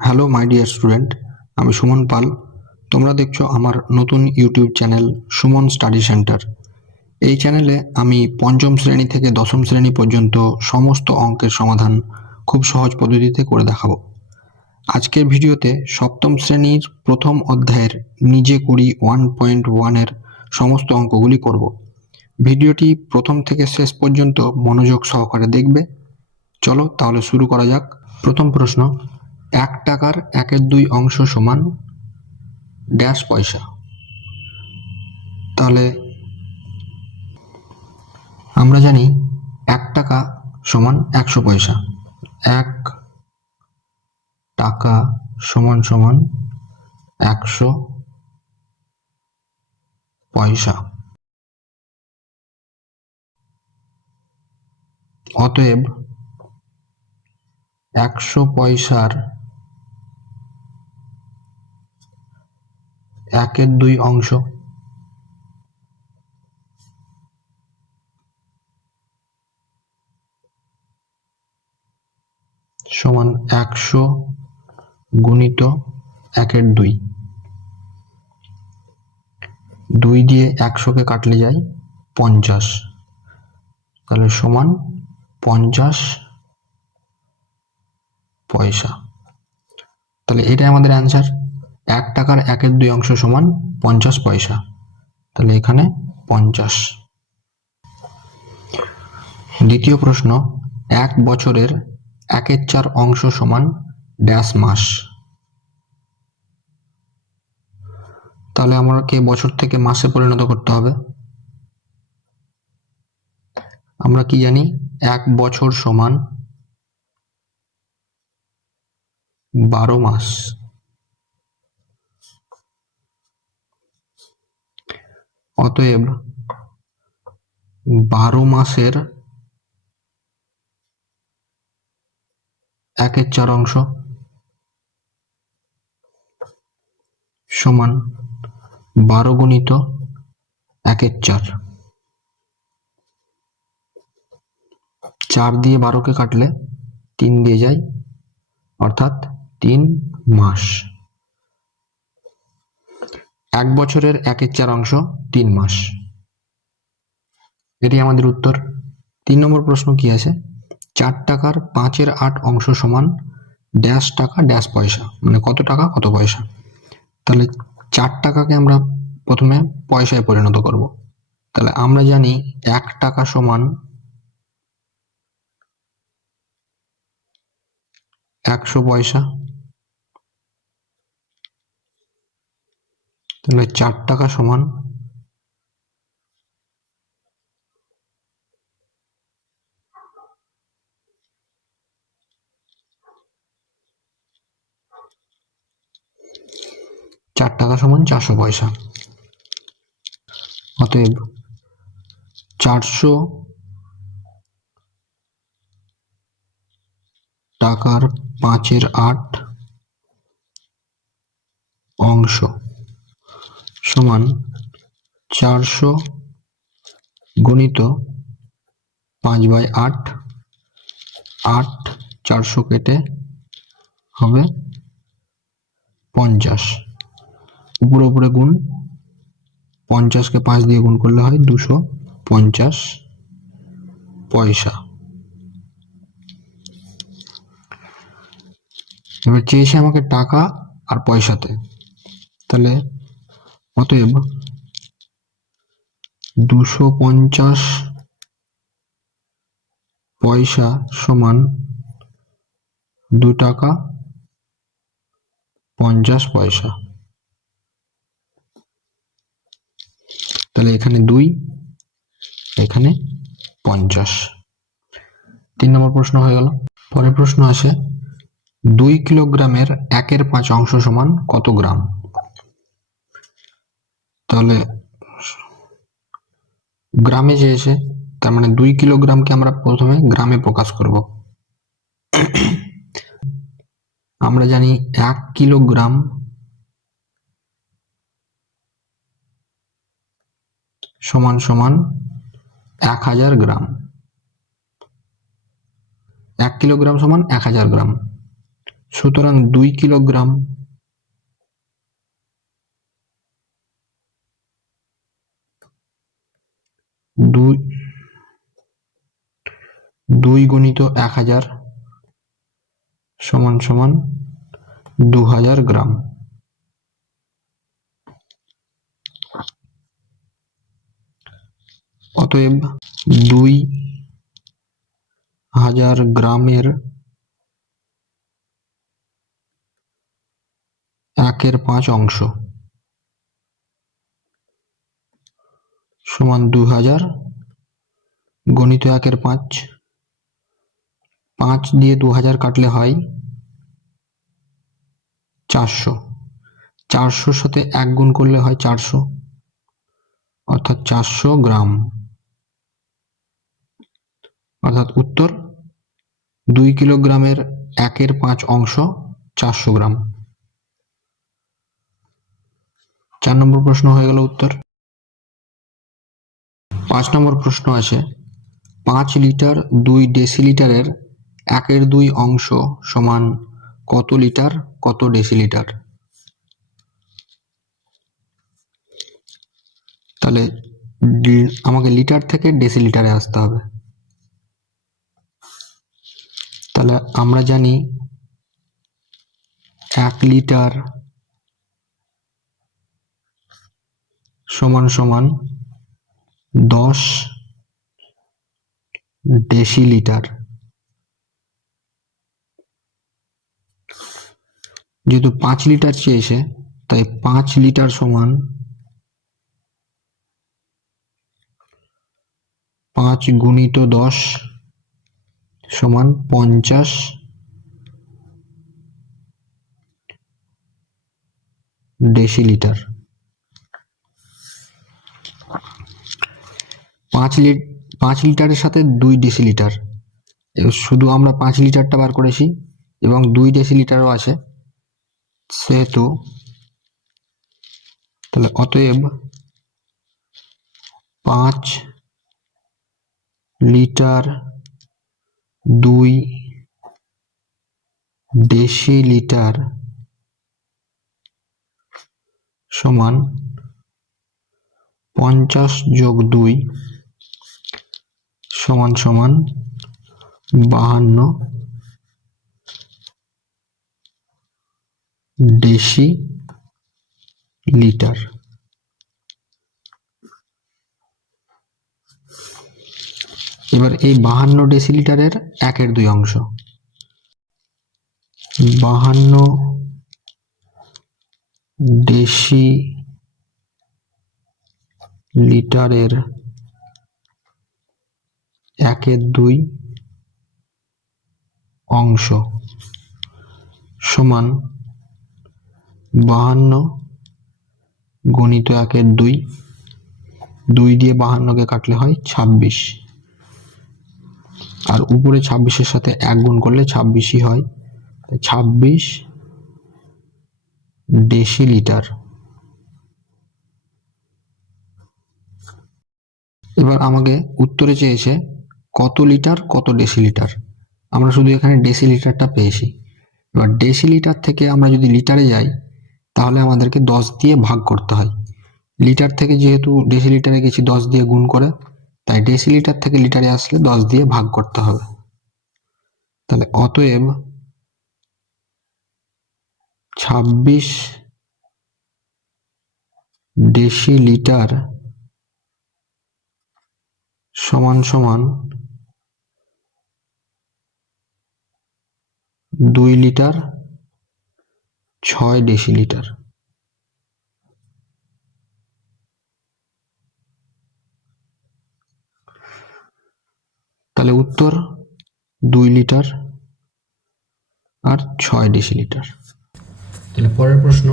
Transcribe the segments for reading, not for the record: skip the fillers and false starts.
Hello my dear student, আমি সুমন পাল। তোমরা দেখছো আমার নতুন YouTube channel Suman study centre. এই চ্যানেলে আমি পঞ্চম শ্রেণী থেকে দশম শ্রেণী পর্যন্ত সমস্ত অঙ্কের সমাধান খুব সহজ পদ্ধতিতে করে দেখাবো। আজকের ভিডিওতে সপ্তম শ্রেণীর প্রথম অধ্যায়ের নিজে করি 1.1-এর সমস্ত অঙ্কগুলি করব। ভিডিওটি প্রথম থেকে শেষ পর্যন্ত মনোযোগ সহকারে দেখবে। চলো তাহলে শুরু করা যাক। প্রথম প্রশ্ন, 1 টাকার 1/2 অংশ সমান ড্যাশ পয়সা। তাহলে আমরা জানি 1 টাকা সমান 100 পয়সা। 1 টাকা সমান 100 পয়সা। অতএব 100 পয়সার 1/2 অংশ সমান 100 গুণিত 1/2। 2 দিয়ে 100-কে কাটলে যায় 50, তাহলে সমান 50 পয়সা। তাহলে এটা আমাদের অ্যান্সার। 1 টাকার 1/2 অংশ সমান 50 পয়সা। তাহলে এখানে 50। দ্বিতীয় প্রশ্ন, 1 বছরের 1/4 অংশ সমান ড্যাশ মাস। তাহলে আমাকে বছর থেকে মাসে পরিণত করতে হবে। আমরা কি জানি, 1 বছর সমান 12 মাস। অতএব 12 মাসের 1/4 অংশ সমান 12 গুণিত 1/4। 4 দিয়ে 12-কে কাটলে 3 দিয়ে যায়, অর্থাৎ 3 মাস। 1 বছরের 1/4 অংশ 3 মাস। এটি আমাদের উত্তর। 3 নম্বর প্রশ্ন কি আছে, 4 টাকার 5/8 অংশ সমান ড্যাশ টাকা ড্যাশ পয়সা, মানে কত টাকা কত পয়সা। তাহলে 4 টাকাকে আমরা প্রথমে পয়সায় পরিণত করব। তাহলে আমরা জানি 1 টাকা সমান 100 পয়সা। তাহলে 4 টাকা সমান 4 টাকা সমান 400 পয়সা। অতএব 400 টাকার 5/8 অংশ সমান 400 গুণিত 5/8। 8 400 কেটে হবে 50। উপরে উপরে গুণ, 50-কে 5 দিয়ে গুণ করলে হয় 250 পয়সা। এবার চেয়েছে আমাকে টাকা আর পয়সাতে। তাহলে অতএব 250 পয়সা সমান 2 টাকা 50 পয়সা। তাহলে এখানে 2, এখানে 50। 3 নম্বর প্রশ্ন হয়ে গেল। পরের প্রশ্ন আছে, 2 কিলোগ্রামের 1/5 অংশ সমান কত গ্রাম। তাহলে গ্রামে চেয়েছে, তার মানে 2 কিলোগ্রামকে আমরা প্রথমে গ্রামে প্রকাশ করব। আমরা জানি 1 কিলোগ্রাম সমান 1000 গ্রাম। 1 কিলোগ্রাম সমান 1000 গ্রাম। সুতরাং 2 কিলোগ্রাম দুই গুণিত 1000 সমান সমান 2000 গ্রাম। অতএব 2000 গ্রামের 1/5 অংশ সমান 2000 গণিত 1/5। 5 দিয়ে 2000 কাটলে হয় 400। 400 সাথে 1 গুণ করলে হয় 400, অর্থাৎ 400 গ্রাম। অর্থাৎ উত্তর 2 কিলোগ্রামের 1/5 অংশ 400 গ্রাম। 4 নম্বর প্রশ্ন হয়ে গেল উত্তর। 5 নম্বর প্রশ্ন আছে 5 লিটার 2 ডেসিলিটারের 1/2 অংশ সমান কত লিটার কত ডেসিলিটার? তাহলে আমাকে লিটার থেকে ডেসিলিটারে আসতে হবে। তাহলে আমরা জানি 1 লিটার সমান সমান 10 ডেসিলিটার। যেহেতু 5 লিটার চেয়েছে তাই 5 লিটার সমান 5 গুণিত 10 সমান 50 ডেসিলিটার। 5 লিটারের সাথে 2 ডেসিলিটার, শুধু আমরা 5 লিটারটা বার করেছি এবং 2 ডেসিলিটারও আছে, সেহেতু তাহলে অতএব 5 লিটার 2 ডেসিলিটার সমান 50 যোগ 2 সমান সমান 52 ডেসিলিটার। এবার এই 52 ডেসিলিটারের 1/2 অংশ, 52 ডেসিলিটারের 1/2 অংশ সমান 52 গুণিত 1/2, 2 দিয়ে 52কে কাটলে হয় 26, আর উপরে 26-এর সাথে 1 গুণ করলে 26ই হয়, 26 ডেসিলিটার। এবার আমাকে উত্তরে চেয়েছে কত লিটার কত ডেসিলিটার। আমরা শুধু এখানে ডেসিলিটারটা পেয়েছি। এবার ডেসিলিটার থেকে আমরা যদি লিটারে যাই তাহলে আমাদেরকে 10 দিয়ে ভাগ করতে হয়। লিটার থেকে যেহেতু ডেসিলিটারে গেছি 10 দিয়ে গুণ করে, তাই ডেসিলিটার থেকে লিটারে আসলে 10 দিয়ে ভাগ করতে হবে। তাহলে অতএব 26 ডেসিলিটার সমান সমান 2 লিটার 6 ডেসিলিটার। তাহলে উত্তর 2 লিটার আর 6 ডেসিলিটার। তাহলে পরের প্রশ্ন,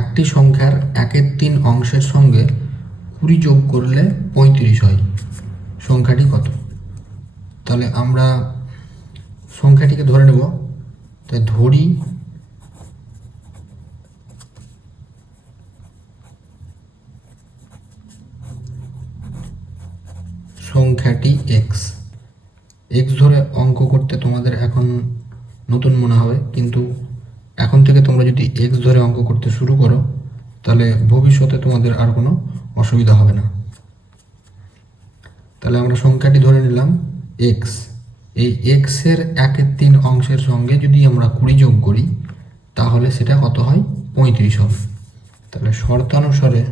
একটি সংখ্যার 1/3 অংশের সঙ্গে 20 যোগ করলে 35 হয়, সংখ্যাটি কত? তাহলে আমরা সংখ্যাটিকে ধরে নেব। তাই ধরি সংখ্যাটি x। ধরে অঙ্ক করতে তোমাদের এখন নতুন মনে হবে, কিন্তু এখন থেকে তোমরা যদি এক্স ধরে অঙ্ক করতে শুরু করো তাহলে ভবিষ্যতে তোমাদের আর কোনো অসুবিধা হবে না। তাহলে আমরা সংখ্যাটি ধরে নিলাম এক্স। এই এক্সের 1/3 অংশের সঙ্গে যদি আমরা 20 যোগ করি তাহলে সেটা কত হয়? 35 হবে। তাহলে শর্তানুসারে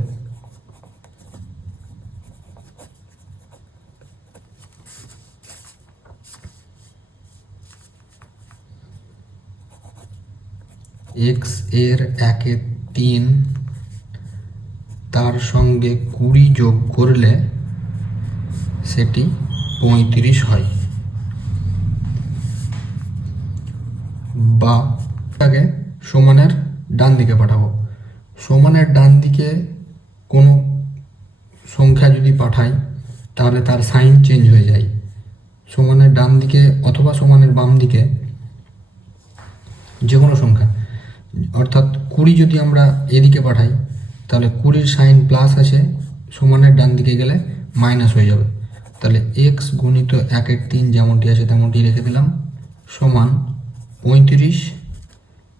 এক্স এর 1/3 তার সঙ্গে 20 যোগ করলে সেটি 35 হয়। বা তাকে সমানের ডান দিকে পাঠাবো। সমানের ডান দিকে কোনো সংখ্যা যদি পাঠাই তাহলে তার সাইন চেঞ্জ হয়ে যায়। সমানের ডান দিকে অথবা সমানের বাম দিকে যে কোনো সংখ্যা, অর্থাৎ 20 যদি আমরা এদিকে পাঠাই তাহলে 20-র সাইন প্লাস আছে, সমানের ডান দিকে গেলে মাইনাস হয়ে যাবে। তাহলে এক্স গুণিত 1/3 যেমনটি আছে তেমনটি রেখে দিলাম সমান 35।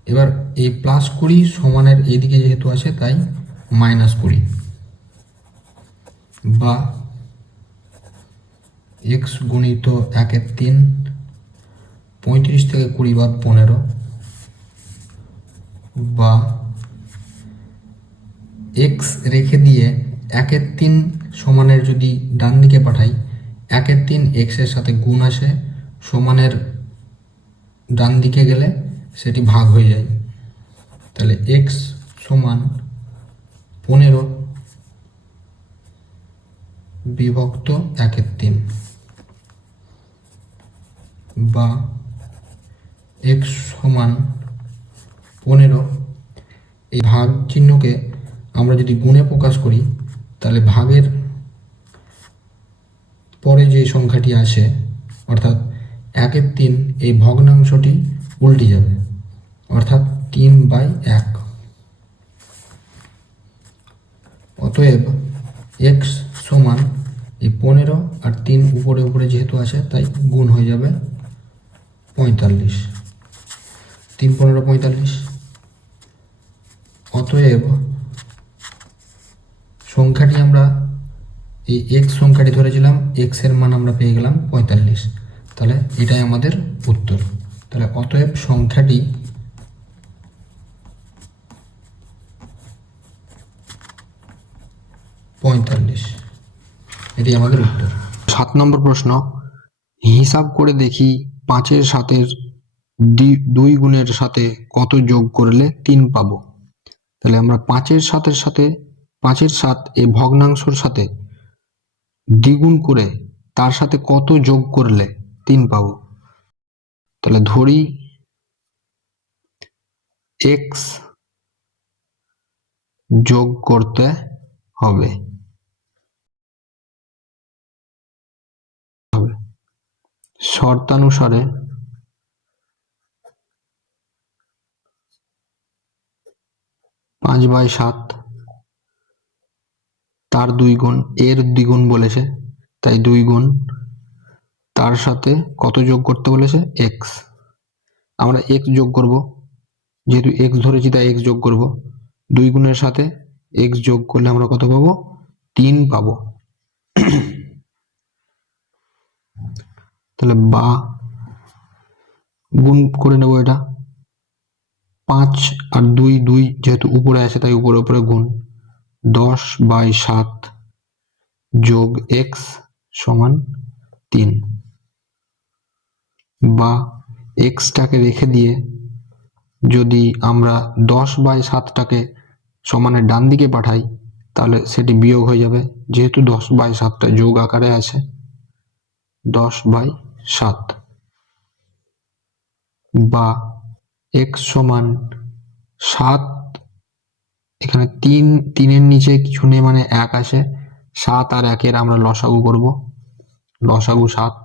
এবার এই +20 সমানের এদিকে যেহেতু আছে তাই -20, বা এক্স গুণিত 1/3, 35 থেকে 20 বাদ 15, বা এক্স রেখে দিয়ে 1/3 সমানের যদি ডান দিকে পাঠাই, 1/3 এক্সের সাথে গুণ আসে, সমানের ডান দিকে গেলে সেটি ভাগ হয়ে যায়। তাহলে এক্স সমান 15 বিভক্ত 1/3, বা এক্স সমান 15। এই ভাগ চিহ্নকে আমরা যদি গুণে প্রকাশ করি তাহলে ভাগের পরে যে সংখ্যাটি আসে অর্থাৎ 1/3, এই ভগ্নাংশটি উল্টে যাবে, অর্থাৎ 3/1। অতএব এক্স সমান এই 15 আর 3 উপরে উপরে যেহেতু আছে তাই গুণ হয়ে যাবে 45, 3 15 45। অতএব সংখ্যাটি আমরা এই এক্স সংখ্যাটি ধরেছিলাম, এক্স এর মান আমরা পেয়ে গেলাম 45। তাহলে এটাই আমাদের উত্তর। তাহলে অতএব সংখ্যাটি পঁয়তাল্লিশ, এটি আমাদের উত্তর। 7 নম্বর প্রশ্ন, হিসাব করে দেখি 5-এর 7-এর 2 গুণের সাথে কত যোগ করলে 3 পাবো। তাহলে আমরা 5-এর 7-এর সাথে 5-এর 7 এই ভগ্নাংশের সাথে দ্বিগুণ করে তার সাথে কত যোগ করলে 3 পাবো। তাহলে ধরি এক্স যোগ করতে হবে। শর্তানুসারে পাঁচ বাই 7 তার 2 গুণ, এর দ্বিগুণ বলেছে তাই 2 গুণ, তার সাথে কত যোগ করতে বলেছে? এক্স। আমরা এক্স যোগ করব, যেহেতু এক্স ধরেছি তাই এক্স যোগ করব। 2 গুণের সাথে এক্স যোগ করলে আমরা কত পাবো? 3 পাবো। তাহলে বা গুণ করে নেব, এটা 5 আর 2 যেহেতু উপরে আছে তাই উপরে উপরে গুণ, 10/7 যোগ এক্স সমান 3, বা এক্সটাকে রেখে দিয়ে যদি আমরা 10/7টাকে সমানের ডান দিকে পাঠাই তাহলে সেটি বিয়োগ হয়ে যাবে, যেহেতু 10/7টা যোগ আকারে আছে। 10/7, বা এক্স সমান 7, এখানে 3-এর নিচে কিছু নেই মানে 1 আছে, 7 আর 1-এর আমরা লসাগু করব, লসাগু 7।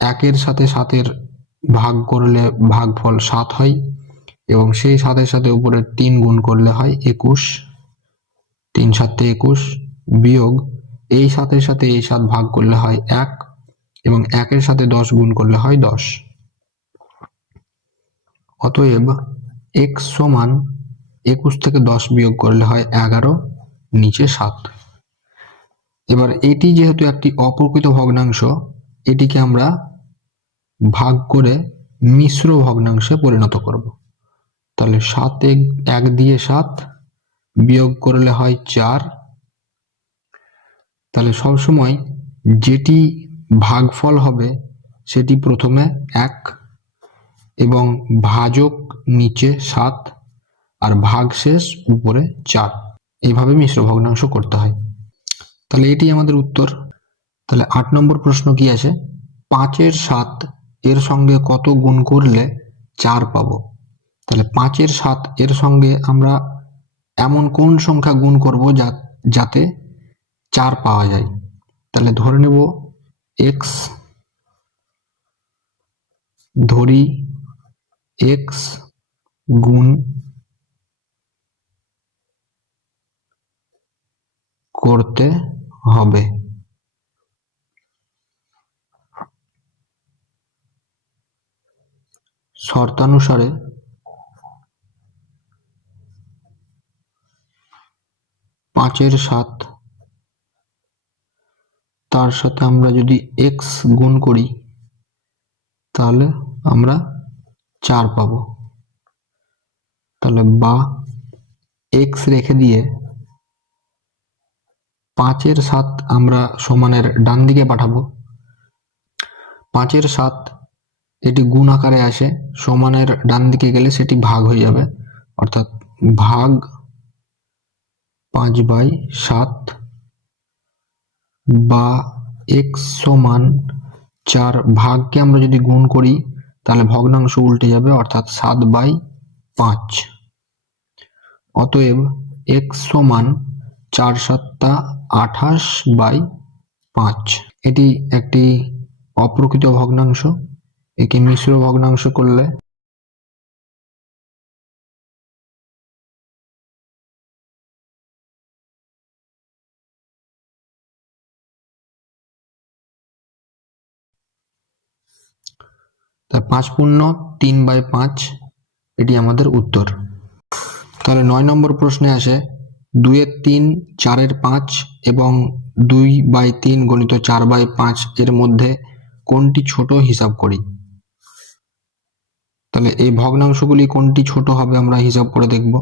1-এর সাথে 7-এর ভাগ করলে ভাগফল 7 হয়, এবং সেই 7-এর সাথে উপরে 3 গুণ করলে হয় 21, 3 7 21, বিয়োগ এই 7-এর সাথে এই 7 ভাগ করলে হয় 1, এবং 1-এর সাথে 10 গুণ করলে হয় 10। অতএব x সমান 21 থেকে 10 বিয়োগ করলে হয় 11, নিচে 7। এবার এটি যেহেতু একটি অপ্রকৃত ভগ্নাংশ, এটিকে আমরা ভাগ করে মিশ্র ভগ্নাংশে পরিণত করব। তাহলে 1 দিয়ে 7 বিয়োগ করলে হয় 4। তাহলে সবসময় যেটি ভাগফল হবে সেটি প্রথমে 1 এবং ভাজক নিচে 7 আর ভাগশেষ উপরে 4। এইভাবে মিশ্র ভগ্নাংশ করতে হয়। তাহলে এটি আমাদের উত্তর। তাহলে 8 নম্বর প্রশ্ন কি আছে, 5-এর 7 এর সঙ্গে কত গুণ করলে 4 পাবো। তাহলে 5-এর 7 এর সঙ্গে আমরা এমন কোন সংখ্যা গুণ করব যাতে 4 পাওয়া যায়। তাহলে ধরে নেব x, ধরি x গুণ করতে হবে। শর্তানুসারে 5-এর 7 তার সাথে আমরা যদি x গুণ করি তাহলে আমরা 4 পাবো। তাহলে বা x রেখে দিয়ে 5-এর 7 আমরা সমানের ডান দিকে পাঠাবো। 5-এর 7 এটি গুণ আকারে আসে, সমানের ডান দিকে গেলে সেটি ভাগ হয়ে যাবে, অর্থাৎ ভাগ 5/7 বা x সমান 4। ভাগকে আমরা যদি গুণ করি তাহলে ভগ্নাংশ উল্টে যাবে, অর্থাৎ 7/5। অতএব x সমান 4×7 28/5। এটি একটি অপ্রকৃত ভগ্নাংশ। একে মিশ্র ভগ্নাংশ করলে তার 5×3/5, এটি আমাদের উত্তর। তাহলে 9 নম্বর প্রশ্নে আসে 2-এর 3, 4-এর 5 এবং 2/3 গণিত 4/5 এর মধ্যে কোনটি ছোট হিসাব করি। তাহলে এই ভগ্নাংশগুলি কোনটি ছোট হবে আমরা হিসাব করে দেখব।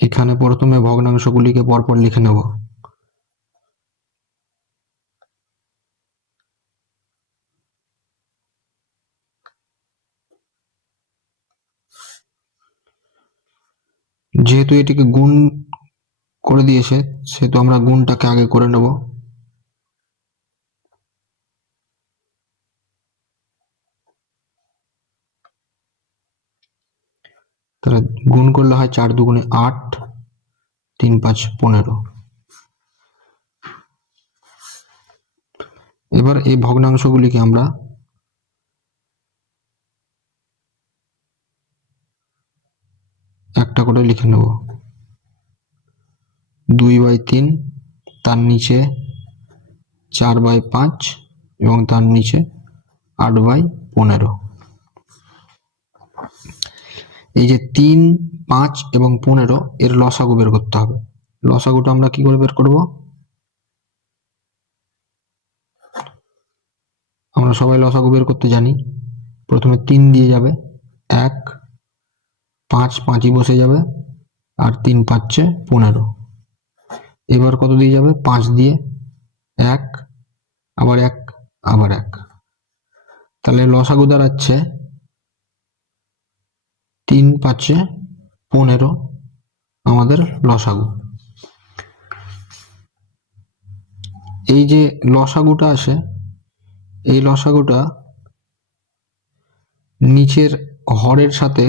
এখানে প্রথমে ভগ্নাংশগুলিকে পরপর লিখে নেব। যেহেতু এটিকে গুণ করে দিয়েছে সেহেতু আমরা গুণটাকে আগে করে নেব। তাহলে গুণ করলে হয় 4×2 = 8, 3×5 = 15। এবার এই ভগ্নাংশগুলিকে আমরা একটা করে লিখে নেব। 2/3, তার নিচে 4/5 এবং তার নিচে 8/15। এই যে 3, 5 এবং 15 এর লসাগু বের করতে হবে। লসাগুটা আমরা কি করে বের করব? আমরা সবাই লসাগু বের করতে জানি। প্রথমে 3 দিয়ে যাবে 1, 5 5ই বসে যাবে, আর 3×5 = 15। এবার কত দিয়ে যাবে? 5 দিয়ে 1, আবার 1, আবার 1। তাহলে লসাগু দাঁড়াচ্ছে 3×5 = 15 আমাদের লসাগু। এই যে লসাগুটা আসে, এই লসাগুটা নিচের হরের সাথে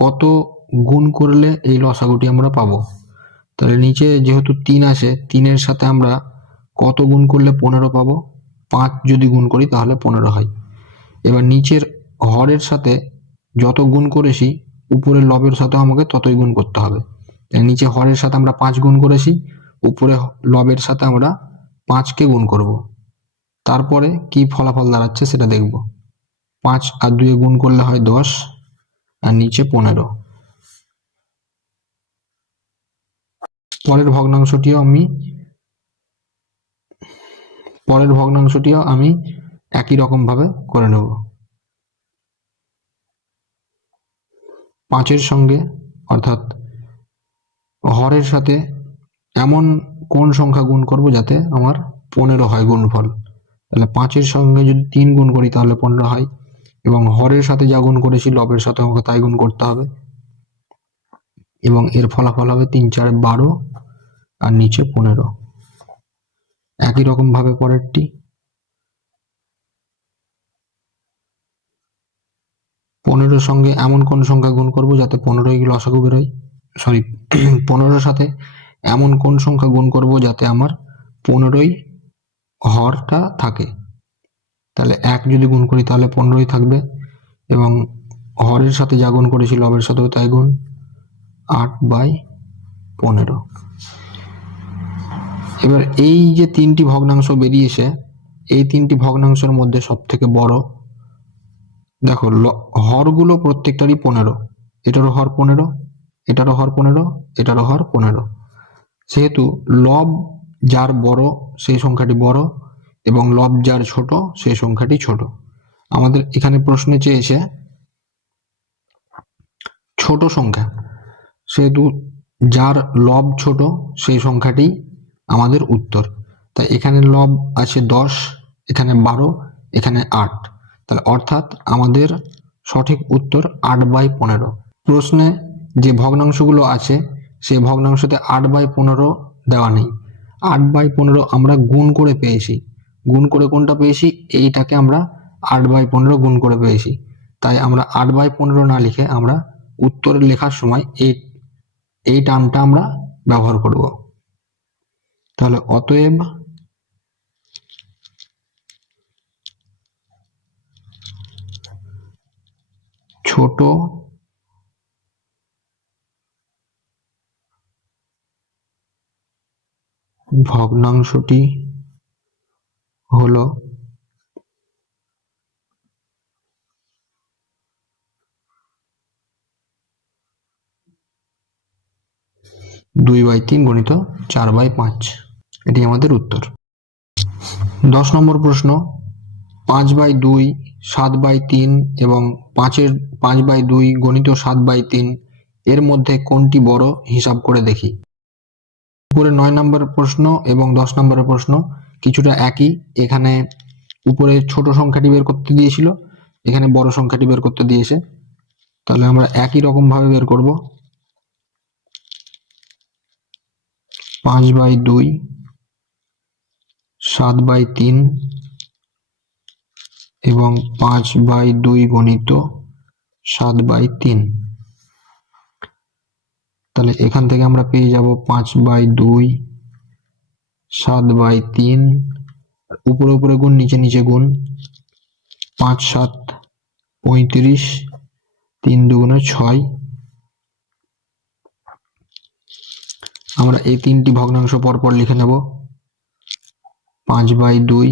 কত গুণ করলে এই লসাগুটি আমরা পাবো। তাহলে নিচে যেহেতু 3 আসে, 3-এর সাথে আমরা কত গুণ করলে 15 পাবো? 5 যদি গুণ করি তাহলে 15 হয়। এবার নিচের হরের সাথে যত গুণ করেছি উপরের লবের সাথে আমাকে ততই গুণ করতে হবে। নিচে হরের সাথে আমরা 5 গুণ করেছি, উপরে লবের সাথে আমরা 5কে গুণ করব। তারপরে কি ফলাফল দাঁড়াচ্ছে সেটা দেখব। 5 আর 2 গুণ করলে হয় 10, আর নিচে 15। পরের ভগ্নাংশটিও আমি একই রকম ভাবে করে নেব। 5-এর সঙ্গে অর্থাৎ হরের সাথে এমন কোন সংখ্যা গুণ করব যাতে আমার 15 হয় গুণফল। তাহলে 5-এর সঙ্গে যদি 3 গুণ করি তাহলে 15 হয়, এবং হরের সাথে যা গুণ করেছি লবের সাথে আমাকে তাই গুণ করতে হবে, এবং এর ফলাফল হবে 3 4 12 আর নিচে 15। একই রকম ভাবে পরেরটি 15-এর সঙ্গে এমন কোন সংখ্যা গুণ করব যাতে 15ই লসাগু বেরোয়, 15-এর সাথে এমন কোন সংখ্যা গুণ করব যাতে আমার 15ই হরটা থাকে। তাহলে 1 যদি গুণ করি তাহলে 15ই থাকবে, এবং হরের সাথে যা গুণ করেছি লবের সাথেও তাই গুণ, 8/15। এবার এই যে 3টি ভগ্নাংশ বেরিয়েছে, এই 3টি ভগ্নাংশের মধ্যে সব থেকে বড়, দেখো হরগুলো প্রত্যেকটারই 15, এটারও হর 15, এটারও হর 15, এটারও হর 15। সেহেতু লব যার বড় সেই সংখ্যাটি বড়, এবং লব যার ছোট সেই সংখ্যাটি ছোট। আমাদের এখানে প্রশ্নে চেয়েছে ছোট সংখ্যা, সেহেতু যার লব ছোট সেই সংখ্যাটি আমাদের উত্তর। তাই এখানে লব আছে 10, এখানে 12, এখানে 8, তাহলে অর্থাৎ আমাদের সঠিক উত্তর 8/15। প্রশ্নে যে ভগ্নাংশগুলো আছে সেই ভগ্নাংশতে 8/15 দেওয়া নেই। 8/15 আমরা গুণ করে পেয়েছি। গুণ করে কোনটা পেয়েছি? এইটাকে আমরা 8/15 গুণ করে পেয়েছি। তাই আমরা 8/15 না লিখে আমরা উত্তর লেখার সময় এই টার্মটা আমরা ব্যবহার করব। তাহলে অতএব ছোট ভগ্নাংশটি হলো 2/3 গুণিত 4/5। এটি আমাদের উত্তর। 10 নম্বর প্রশ্ন, 5/2, 7/3 এবং 5/2 গণিত 7/3 এর মধ্যে কোনটি বড় হিসাব করে দেখি। উপরে 9 নম্বরের প্রশ্ন এবং 10 নম্বরের প্রশ্ন কিছুটা একই। এখানে উপরে ছোট সংখ্যাটি বের করতে দিয়েছিল, এখানে বড় সংখ্যাটি বের করতে দিয়েছে। তাহলে আমরা একই রকম ভাবে বের করব। 5/2, 7/3 এবং 5/2 গণিত 7/3। তাহলে এখান থেকে আমরা পেয়ে যাব 5/2, 7/3, উপরে উপরে গুণ নিচে নিচে গুণ, 5 7 35, 3 2 6। আমরা এই 3টি ভগ্নাংশ পরপর লিখে নেব। 5/2,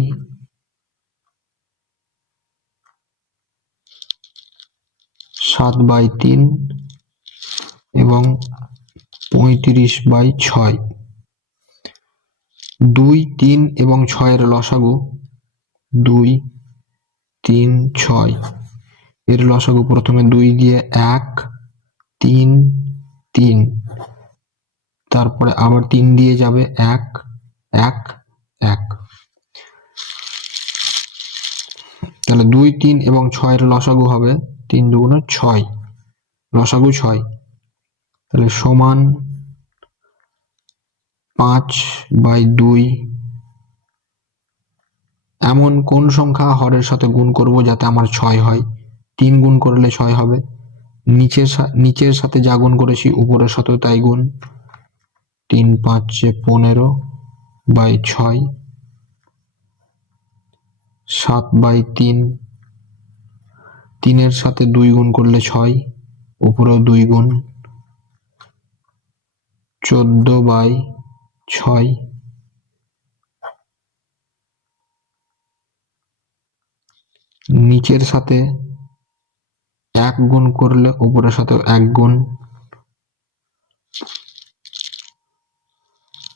7/3 এবং 35/6। 2 3 এবং 6-এর লসাগু 2 3 6। এর লসাগু প্রথমে 2 দিয়ে 1 3 3, তারপরে আবার 3 দিয়ে যাবে 1 1 1। তাহলে 2 3 এবং 6-এর লসাগু হবে 3 2 6, লসাগু 6। তাহলে সমান 5/2 এমন কোন সংখ্যা হরের সাথে গুণ করব যাতে আমার 6 হয়। 3 গুণ করলে 6 হবে, নিচের সাথে যা গুণ করেছি উপরের সাথেও তাই গুণ, 3 5 15/6, 7/3, 3-এর সাথে 2 গুণ করলে 6, উপরেও 2 গুণ, 14/6, নিচের সাথে 1 গুণ করলে উপরের সাথে 1 গুণ,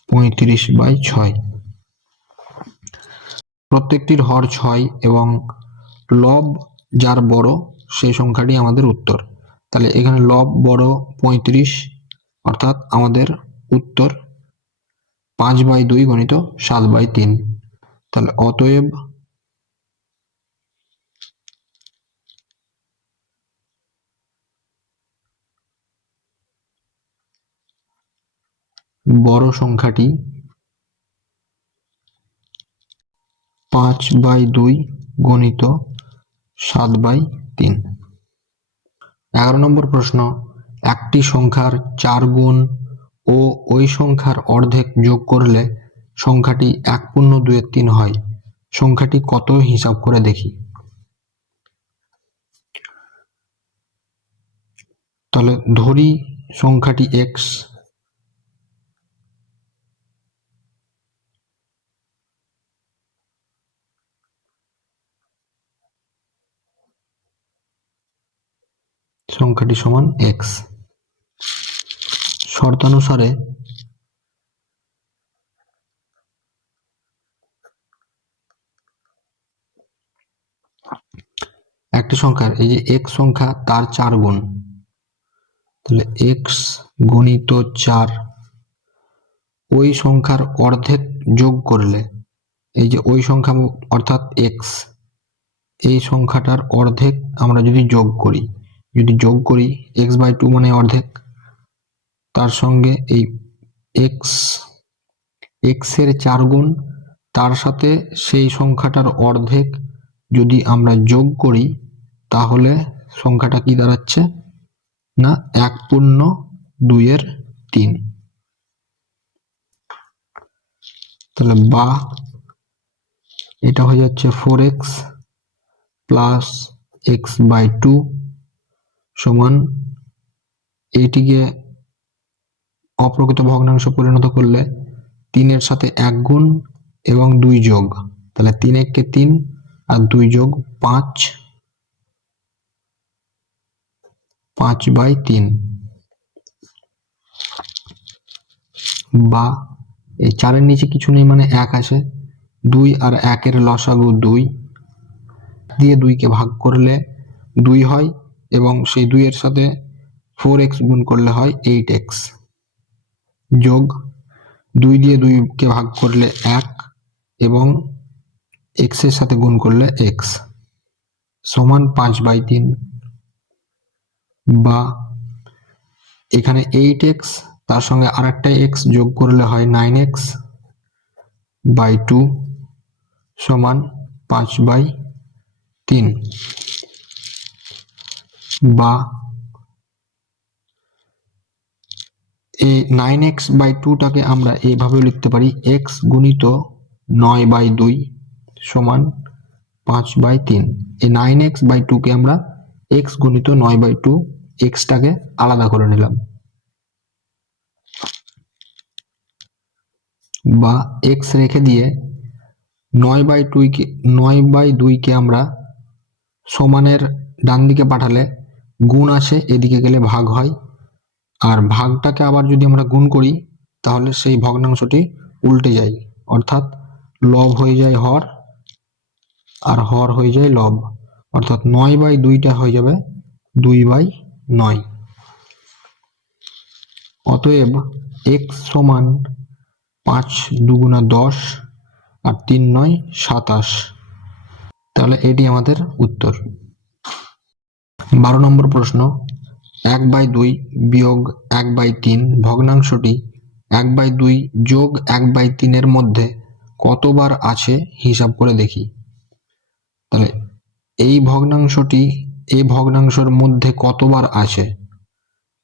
35/6। প্রত্যেকটির হর 6 এবং লব যার বড় সেই সংখ্যাটি আমাদের উত্তর। তাহলে এখানে লব বড় 35, অর্থাৎ আমাদের উত্তর 5/2 গণিত 7/3। তাহলে অতএব বড় সংখ্যাটি 5/2 গণিত 7/3। 11 নম্বর প্রশ্ন, একটি সংখ্যার 4 গুণ ও ওই সংখ্যার অর্ধেক যোগ করলে সংখ্যাটি 1/2 হয়। সংখ্যাটি কত হিসাব করে দেখি। তাহলে ধরি সংখ্যাটি x, সংখ্যাটি সমান x। শর্তানুসারে একটি সংখ্যার এই যে x সংখ্যা তার 4 গুণ, তাহলে x গুণিত 4 ওই সংখ্যার অর্ধেক যোগ করলে, এই যে ওই সংখ্যা অর্থাৎ x, এই সংখ্যাটার অর্ধেক আমরা যদি যোগ করি x/2 মানে অর্ধেক, তার সঙ্গে এই x এর 4 গুণ, তার সাথে সেই সংখ্যাটার অর্ধেক যদি আমরা যোগ করি তাহলে সংখ্যাটা কি দাঁড়াচ্ছে না 1/2। তাহলে বা এটা হয়ে যাচ্ছে 4x প্লাস x/2 সমান, এইটিকে অপ্রকৃত ভগ্নাংশ পরিণত করলে 3 এর সাথে 1 গুণ এবং 2 যোগ, তাহলে 3 1 কে 3 আর 2 যোগ 5/3। বা এই 4 এর নিচে কিছু নেই মানে 1 আছে, 2 আর 1 এর লসাগু 2 দিয়ে 2 কে ভাগ করলে 2 হয় এবং সেই 2 এর সাথে 4x গুণ করলে হয় 8x, যোগ 2 দিয়ে 2 কে ভাগ করলে 1 এবং x এর সাথে গুণ করলে x সমান 5/3। বা এখানে 8x তার সঙ্গে আরেকটা x যোগ করলে হয় 9x/2 সমান 5/3। বা এই 9x/2টাকে আমরা এইভাবে লিখতে পারি x গুণিত 9/2 সমান 5/3। এই 9x/2 কে আমরা x গুণিত 9/2, xটাকে আলাদা করে নিলাম। বা x রেখে দিয়ে 9/2কে আমরা সমানের ডান দিকে পাঠালে গুণ আসে, এদিকে গেলে ভাগ হয়, আর ভাগটাকে আবার যদি আমরা গুণ করি তাহলে সেই ভগ্নাংশটি উল্টে যায়, অর্থাৎ লব হয়ে যায় হর আর হর হয়ে যায় লব, অর্থাৎ 9/2টা হয়ে যাবে 2/9। অতএব x সমান 5×2 = 10 আর 3×9 = 27। তাহলে এটি আমাদের উত্তর। 12 নম্বর প্রশ্ন, 1/2 বিয়োগ 1/3 ভগ্নাংশটি 1/2 যোগ 1/3 এর মধ্যে কতবার আছে হিসাব করে দেখি। তাহলে এই ভগ্নাংশের মধ্যে কতবার আছে,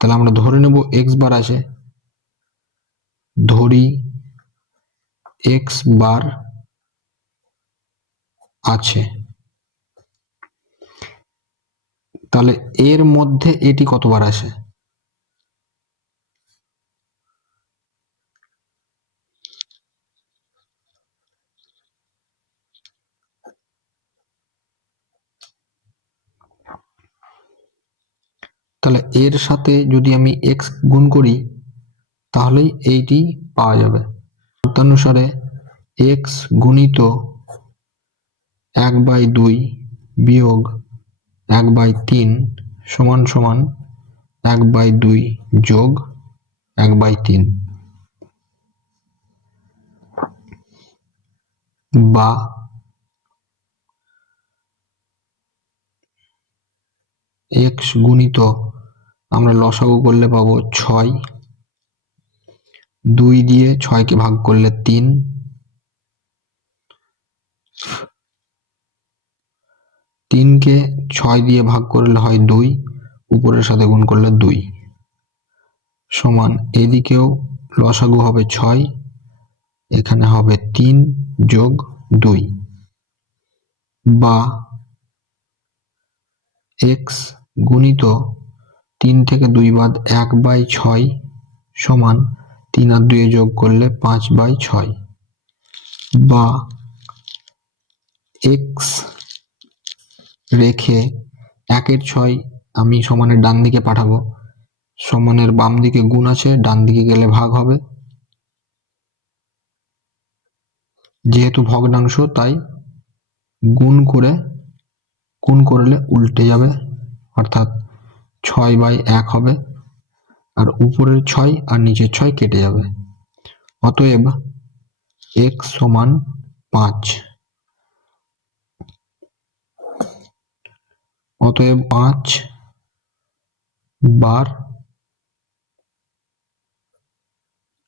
তাহলে আমরা ধরে নেব x বার আছে, ধরি x বার আছে, তাহলে এর মধ্যে এটি কতবার আসে। তাহলে এর সাথে যদি আমি এক্স গুণ করি তাহলেই এইটি পাওয়া যাবে। তদনুসারে এক্স গুণিত 1/2 বিয়োগ 1/3 সমান সমান 1/2 যোগ 1/3, বা এক্স গুণিত আমরা লসাগু করলে পাবো 6, 2 দিয়ে 6কে ভাগ করলে 3, 3কে 6 দিয়ে ভাগ করলে হয় 2, উপরের সাথে গুণ করলে 2, সমান এদিকেও লসাগু হবে 6, এখানে হবে 3 যোগ 2, বা এক্স গুণিত 3 থেকে 2 বাদ 1/6 সমান 3 আর 2 যোগ করলে 5/6, বা এক্স রেখে 1-এর 6 আমি সমানের ডান দিকে পাঠাবো, সমানের বাম দিকে গুণ আছে, ডান দিকে গেলে ভাগ হবে, যেহেতু ভগ্নাংশ তাই গুণ করলে উল্টে যাবে, অর্থাৎ 6/1 হবে, আর উপরের 6 আর নিচের 6 কেটে যাবে। অতএব x সমান 5। অতএব 5 বার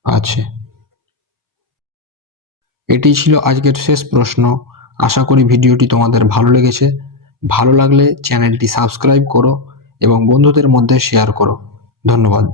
আছে। এটি ছিল আজকের শেষ প্রশ্ন। আশা করি ভিডিওটি তোমাদের ভালো লেগেছে। ভালো লাগলে চ্যানেলটি সাবস্ক্রাইব করো এবং বন্ধুদের মধ্যে শেয়ার করো। ধন্যবাদ।